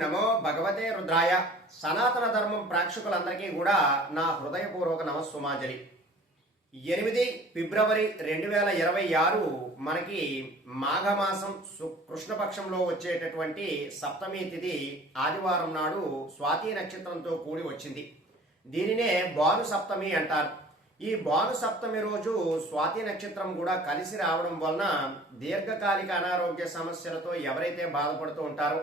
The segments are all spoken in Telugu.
నమో భగవతే రుద్రాయ. సనాతన ధర్మం ప్రేక్షకులందరికీ కూడా నా హృదయపూర్వక నమస్సుమాంజలి. 8 ఫిబ్రవరి 2026 మనకి మాఘమాసం కృష్ణపక్షంలో వచ్చేటటువంటి సప్తమి తిథి ఆదివారం నాడు స్వాతి నక్షత్రంతో కూడి వచ్చింది. దీనినే భాను సప్తమి అంటారు. ఈ భాను సప్తమి రోజు స్వాతి నక్షత్రం కూడా కలిసి రావడం వలన దీర్ఘకాలిక అనారోగ్య సమస్యలతో ఎవరైతే బాధపడుతూ ఉంటారో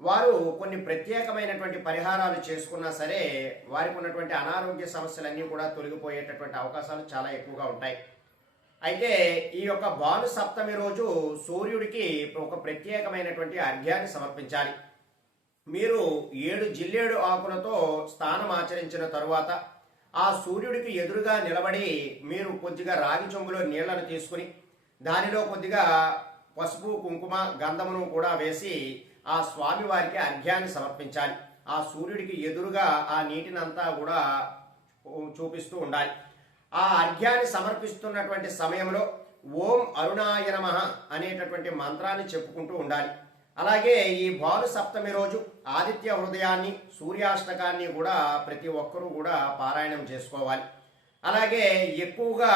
వారు కొన్ని ప్రత్యేకమైనటువంటి పరిహారాలు చేసుకున్నా సరే వారికి ఉన్నటువంటి అనారోగ్య సమస్యలన్నీ కూడా తొలగిపోయేటటువంటి అవకాశాలు చాలా ఎక్కువగా ఉంటాయి. అయితే ఈ యొక్క భాను సప్తమి రోజు సూర్యుడికి ఒక ప్రత్యేకమైనటువంటి అర్ఘ్యాన్ని సమర్పించాలి. మీరు 7 జిల్లేడు ఆకులతో స్నానం ఆచరించిన తరువాత ఆ సూర్యుడికి ఎదురుగా నిలబడి మీరు కొద్దిగా రాగి చెంబులో నీళ్లను తీసుకుని దానిలో కొద్దిగా పసుపు కుంకుమ గంధమును కూడా వేసి ఆ స్వామి వారికి అర్ఘ్యాన్ని సమర్పించాలి. ఆ సూర్యుడికి ఎదురుగా ఆ నీటినంతా కూడా చూపిస్తూ ఉండాలి. ఆ అర్ఘ్యాన్ని సమర్పిస్తున్నటువంటి సమయంలో ఓం అరుణాయ నమః అనేటటువంటి మంత్రాన్ని చెప్పుకుంటూ ఉండాలి. అలాగే ఈ భాను సప్తమి రోజు ఆదిత్య హృదయాన్ని సూర్యాష్టకాన్ని కూడా ప్రతి ఒక్కరూ కూడా పారాయణం చేసుకోవాలి. అలాగే ఎక్కువగా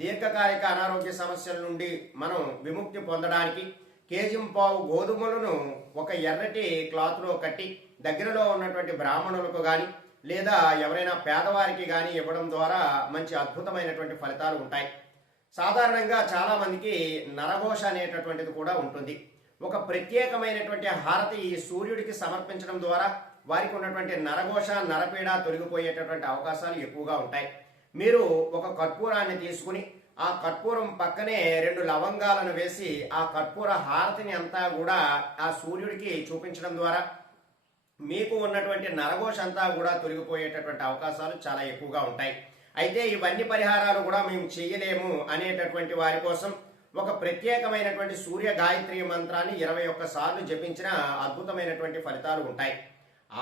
దీర్ఘకాలిక అనారోగ్య సమస్యల నుండి మనం విముక్తి పొందడానికి కేజింపావు గోధుమలను ఒక ఎర్రటి క్లాత్లో కట్టి దగ్గరలో ఉన్నటువంటి బ్రాహ్మణులకు కానీ లేదా ఎవరైనా పేదవారికి కానీ ఇవ్వడం ద్వారా మంచి అద్భుతమైనటువంటి ఫలితాలు ఉంటాయి. సాధారణంగా చాలామందికి నరఘోష అనేటటువంటిది కూడా ఉంటుంది. ఒక ప్రత్యేకమైనటువంటి హారతి ఈ సూర్యుడికి సమర్పించడం ద్వారా వారికి ఉన్నటువంటి నరఘోష నరపీడ తొలగిపోయేటటువంటి అవకాశాలు ఎక్కువగా ఉంటాయి. మీరు ఒక కర్పూరాన్ని తీసుకుని ఆ కర్పూరం పక్కనే 2 లవంగాలను వేసి ఆ కర్పూర హారతిని అంతా కూడా ఆ సూర్యుడికి చూపించడం ద్వారా మీకు ఉన్నటువంటి నరఘోష అంతా కూడా తొలగిపోయేటటువంటి అవకాశాలు చాలా ఎక్కువగా ఉంటాయి. అయితే ఇవన్నీ పరిహారాలు కూడా మేము చేయలేము అనేటటువంటి వారి కోసం ఒక ప్రత్యేకమైనటువంటి సూర్య గాయత్రి మంత్రాన్ని 21 సార్లు జపించిన అద్భుతమైనటువంటి ఫలితాలు ఉంటాయి.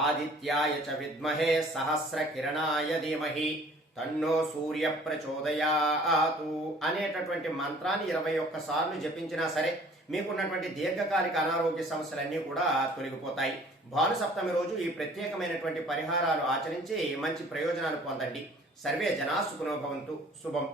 ఆదిత్యాయ చ విద్మహే సహస్ర కిరణాయ ధీమహి తన్నో సూర్య ప్రచోదయాతు అనేటటువంటి మంత్రాన్ని 21 సార్లు జపించినా సరే మీకున్నటువంటి దీర్ఘకాలిక అనారోగ్య సమస్యలన్నీ కూడా తొలగిపోతాయి. భాను సప్తమి రోజు ఈ ప్రత్యేకమైనటువంటి పరిహారాలు ఆచరించి మంచి ప్రయోజనాలు పొందండి. సర్వే జనా సుఖినో భవంతు. శుభం.